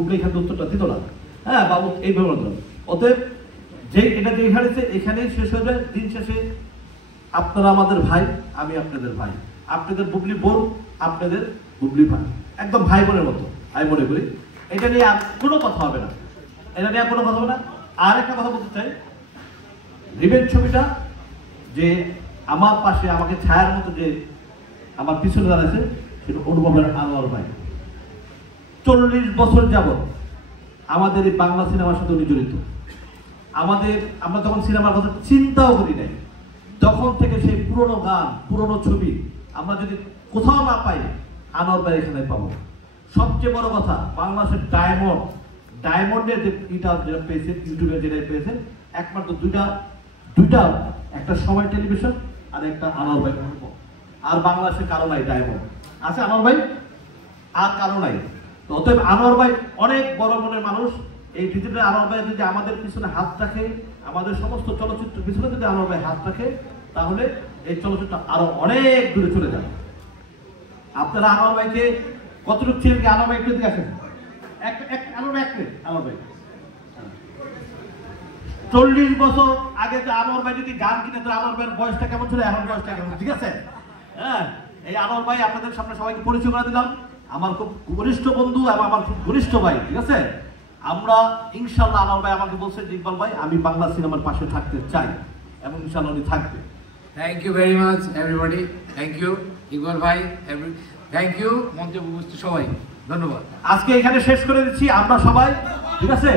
বুবলি এখানে উত্তরটা দিত না, হ্যাঁ বাবু এইভাবে বলতো। অতএব যে এটা যে এখানেই শেষ হয়ে যায়। দিন শেষে আপনারা আমাদের ভাই, আমি আপনাদের ভাই, আপনাদের বুবলি বোন, আপনাদের বুবলি ভাই, একদম ভাই বোনের মতো আমি মনে করি। এটা নিয়ে আর কোনো কথা হবে না, এটা নিয়ে কোনো কথা হবে না। আর একটা কথা বলতে চাই, রিভেঞ্জ ছবিটা যে আমার পাশে আমাকে ছায়ার মতো যে আমার পিছনে দাঁড়াচ্ছে, সেটা অনুভবের আনোয়ার ভাই। 40 বছর যাবত আমাদের এই বাংলা সিনেমার সাথে উনি জড়িত। আমরা যখন সিনেমার কথা চিন্তাও করি নাই, তখন থেকে সেই পুরনো গান, পুরনো ছবি আমরা যদি কোথাও না পাই, আনোয়ার ভাই এখানে পাবো। সবচেয়ে বড় কথা, বাংলাদেশের ডায়মন্ডের যে যেটা পেয়েছে, ইউটিউবে যেটা পেয়েছে, একমাত্র দুইটা, একটা সময় টেলিভিশন আর একটা আনোয়ার ভাই। আর বাংলাদেশে কারো নাই ডায়মন্ড, আছে আনোয়ার ভাই, আর কারো নাই। অতএব আনোয়ার ভাই অনেক বড় মনের মানুষ। এই ডিজিটাল আনোয়ার ভাই যদি আমাদের পিছনে হাত রাখে, আমাদের সমস্ত চলচ্চিত্র পিছনে যদি আনোয়ার ভাই হাত রাখে, তাহলে এই চলচ্চিত্র আরো অনেক দূরে চলে যাবে। আপনারা আনোয়ার ভাইকে কতটুকু ছিলেন? কি আনোয়ার ভাই একটু দিকে আসেন, আনোয়ার ভাই 40 বছর আগে তো আনোয়ার ভাই যদি গান কিনে, তো আনোয়ার ভাইয়ের বয়সটা কেমন ছিল, এখন বয়সটা কেমন, ঠিক আছে? হ্যাঁ, এই আনোয়ার ভাই আপনাদের সামনে সবাইকে পরিচয় করে দিলাম। আমার খুব ঘনিষ্ঠ বন্ধু এবং আমার খুব ঘনিষ্ঠ ভাই, ঠিক আছে? আমরা ইনশাল্লাহ, আনোয়ার ভাই আমাকে বলছে যে ইকবাল ভাই আমি বাংলা সিনেমার পাশে থাকতে চাই, এবং ইনশাল্লাহ উনি থাকবে। Thank you very much everybody, thank you Iqbal ভাই, থ্যাংক ইউ মঞ্চে উপস্থিত সবাই, ধন্যবাদ। আজকে এখানে শেষ করে দিচ্ছি আমরা সবাই, ঠিক আছে?